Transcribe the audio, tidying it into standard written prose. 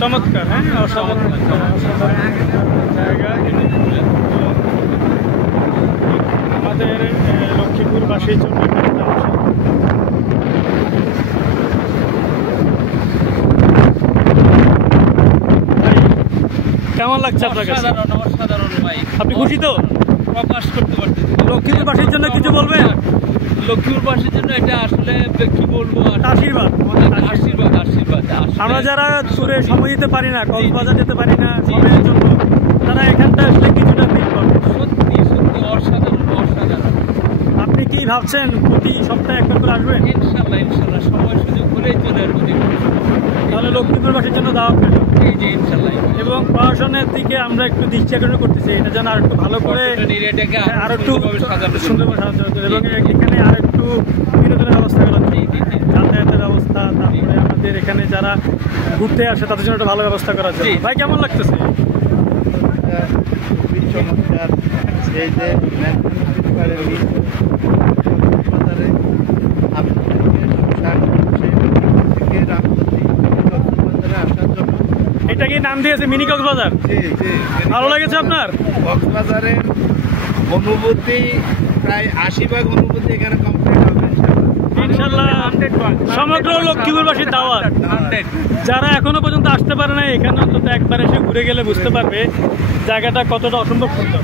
চমৎকার, হ্যাঁ অসাধারণ জায়গা। আমাদের লক্ষ্মীপুরবাসীর জন্য কেমন লাগছে আপনার কাছে? অসাধারণ ভাই, আপনি খুশি তো? প্রকাশ করতে পারতেছি। লক্ষ্মীপুরবাসীর জন্য কিছু বলবেন? লক্ষ্মীপুরবাসীর জন্য এটা আসলে কি বলবো, আশীর্বাদ। আশীর্বাদ আশীর্বাদ। আমরা যারা ট্যুরে সময় দিতে পারি না, কক্সবাজার যেতে পারি না সময়ের জন্য, তারা এখানটা আসলে কিছুটা ফিল পাবে। সত্যি সত্যি অসাধারণ অসাধারণ। আপনি কি ভাবছেন প্রতি সপ্তাহে একবার করে আসবেন? ইনশাল্লাহ ইনশাল্লাহ, সময় সুযোগ হলেই চলে আসবো। তাহলে লক্ষ্মীপুরবাসীর জন্য দাওয়াত রইল। এই যে ইনশাল্লাহ। এবং প্রশাসনের দিকে আমরা একটু দৃষ্টি আকর্ষণ করতেছি, এটা যেন আর একটু ভালো করে আর একটু সুন্দরভাবে সাহায্য করতে, এবং এখানে আর একটু বিনোদনের ব্যবস্থা করা, যাতায়াতের ব্যবস্থা, তারপরে আমাদের এখানে যারা ঘুরতে আসে তাদের জন্য একটা ভালো ব্যবস্থা করা যায়। ভাই কেমন লাগতেছে? খুবই চমৎকার। এই যে এটা কি নাম দিয়েছে মিনি কক্সবাজার? ভালো লেগেছে আপনার? কক্সবাজারের অনুভূতি প্রায় ৮০% অনুভূতি এখানে কমপ্লিট হবে ইনশাআল্লাহ। সমগ্র লক্ষ্মীপুরবাসীর দাওয়াত, যারা এখনো পর্যন্ত আসতে পারে না এখানে অন্তত একবার এসে ঘুরে গেলে বুঝতে পারবে জায়গাটা কতটা অসম্ভব সুন্দর।